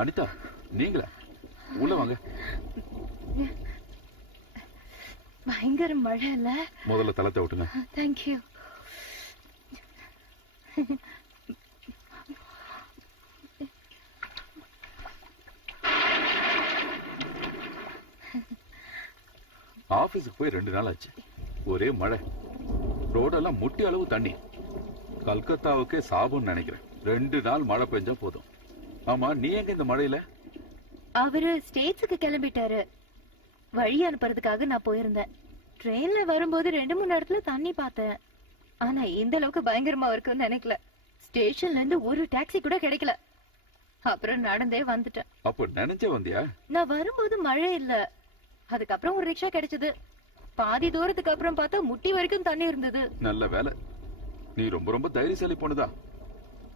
அனிதா, நீங்களா? உள்ள வாங்க. பயங்கர மழை இல்ல? முதல்ல தலத்தை விட்டுங்க. தேங்க்யூ. ஆபீஸுக்கு போய் 2 நாள் ஆச்சு. ஒரே மழை, ரோடெல்லாம் முட்டி அளவு தண்ணி. கல்கத்தாவுக்கே சாபம்னு நினைக்கிறேன். 2 நாள் மழை பெஞ்சா போதும். ஆமா, நீ எங்க இந்த மழையில? அவரு ஸ்டேட்ஸுக்கு கிளம்பிட்டாரு. வழி அனுப்புறதுக்காக நான் போயிருந்தேன். ட்ரெயின்ல வரும்போது 2-3 இடத்துல தண்ணி பார்த்தேன். ஆனா இந்த அளவுக்கு பயங்கரமா இருக்குன்னு நினைக்கல. ஸ்டேஷன்ல இருந்து ஒரு டாக்ஸி கூட கிடைக்கல. அப்புறம் நடந்தே வந்துட்டேன். அப்ப நினைச்சே வந்தியா? நான் வரும்போது மழை இல்ல. அதுக்கப்புறம் ஒரு ரிக்ஷா கிடைச்சது. பாதி தூரத்துக்கு அப்புறம் பார்த்தா முட்டி வரைக்கும் தண்ணி இருந்தது. நல்ல வேலை. நீ ரொம்ப ரொம்ப தைரியசாலி பொண்ணுதா.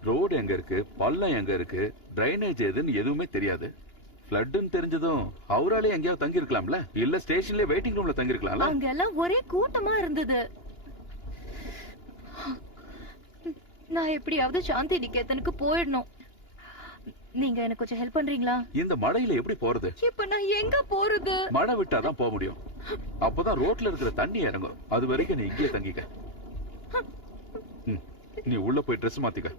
ரோடு எங்க இருக்கு, பள்ளம் எங்க இருக்கு, டிரைனேஜ் எதுன்னு எதுவுமே தெரியாது. ஃப்ளட்னு தெரிஞ்சதும் ஹவுராலே எங்கேயாவது தங்கி இருக்கலாம்ல, இல்ல ஸ்டேஷன்ல வெயிட்டிங் ரூம்ல தங்கி இருக்கலாம்ல. அங்க எல்லாம் ஒரே கூட்டமா இருந்தது. நான் எப்படியாவது சாந்தி நிகேதனுக்கு போயிடணும். நீங்க எனக்கு கொஞ்சம் ஹெல்ப் பண்றீங்களா? இந்த மழையில எப்படி போறது? இப்ப நான் எங்க போறது? மழை விட்டாதான் போக முடியும். அப்பதான் ரோட்ல இருக்கிற தண்ணி இறங்கும். அது வரைக்கும் நீ இங்கே தங்கிக்க. நீ உள்ள போய் ட்ரெஸ் மாத்திக்க.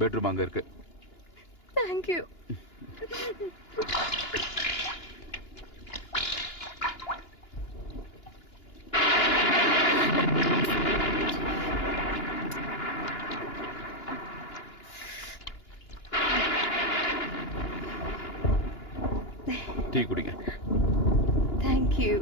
பெட்ரூம் அங்க இருக்கு. தேங்க்யூ. டீ குடிங்க. தேங்க்யூ.